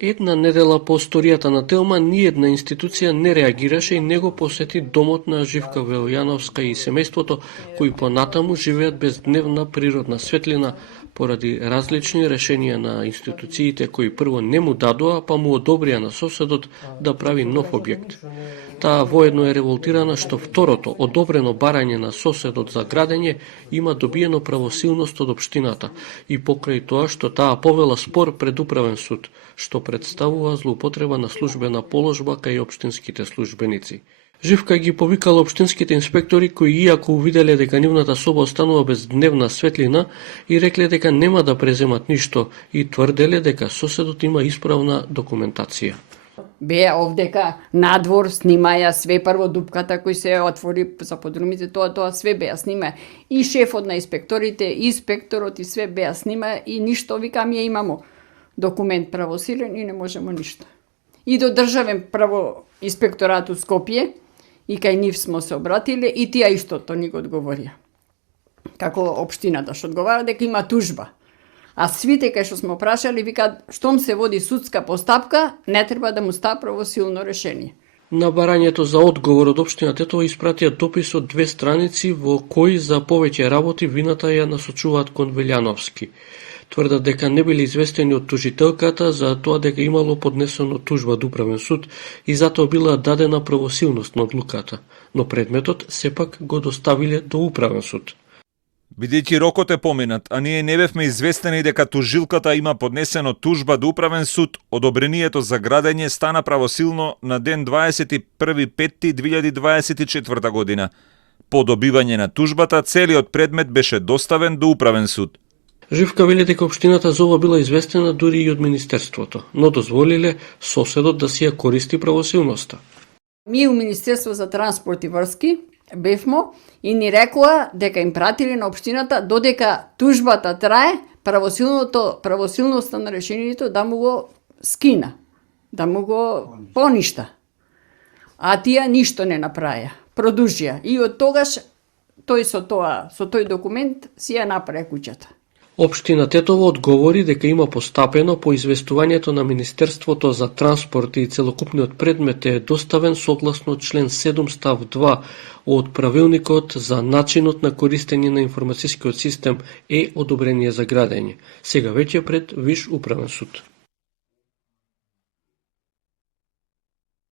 Една недела по сторијата на Телма, ниедна институција не реагираше и не го посети домот на Живка Велјановска и семејството, кои понатаму живеат без дневна природна светлина поради различни решенија на институциите кои прво не му дадоа, па му одобрија на соседот да прави нов објект. Таа воедно е револтирана што второто, одобрено барање на соседот за градење има добиено правосилност од општината и покрај тоа што таа повела спор пред управен суд, што представува злоупотреба на службена положба кај општинските службеници. Живка ги повикала општинските инспектори кои иако увиделе дека нивната соба останува без дневна светлина и рекле дека нема да преземат ништо и тврделе дека соседот има исправна документација. Беа овдека надвор, снимаја све, прво дупката кој се отвори за подрумите, тоа све беа снимаја. И шефот на инспекторите, и инспекторот и све беа снимаја и ништо, викам, ја имамо документ правосилен и не можемо ништо. И до државен право инспекторат у Скопје, и кај нив смо се обратиле, и тие истото ни го одговорија. Како општината што одговара дека има тужба. А свите кај што смо прашали, викаат, штом се води судска постапка, не треба да му става правосилно решение. На барањето за одговор од општина Тетово испратија допис од 2 страници во кои за повеќе работи вината ја насочуваат кон Велјановски. Тврдат дека не били известени од тужителката за тоа дека имало поднесено тужба до управен суд и затоа била дадена правосилност на одлуката, но предметот сепак го доставиле до управен суд. Бидејќи рокот е поминат, а ние не бевме известени дека тужилката има поднесено тужба до управен суд, одобрението за градење стана правосилно на ден 21.5.2024 година. По добивање на тужбата, целиот предмет беше доставен до управен суд. Живка вели дека општината за ова била известена дури и од Министерството, но дозволиле соседот да си ја користи правосилноста. Ми у Министерство за транспорт и врски бевмо и ни рекоа дека им пратили на општината додека тужбата трае, правосилноста на решението да му го скина, да му го поништа. А тие ништо не направија, продужија. И од тогаш тој со тој документ си ја направи куќата. Општина Тетово одговори дека има постапено по известувањето на Министерството за транспорт и целокупниот предмет е доставен согласно член 7 став 2 од правилникот за начинот на користење на информацијскиот систем е одобрение за градење, сега веќе пред Виш управен суд.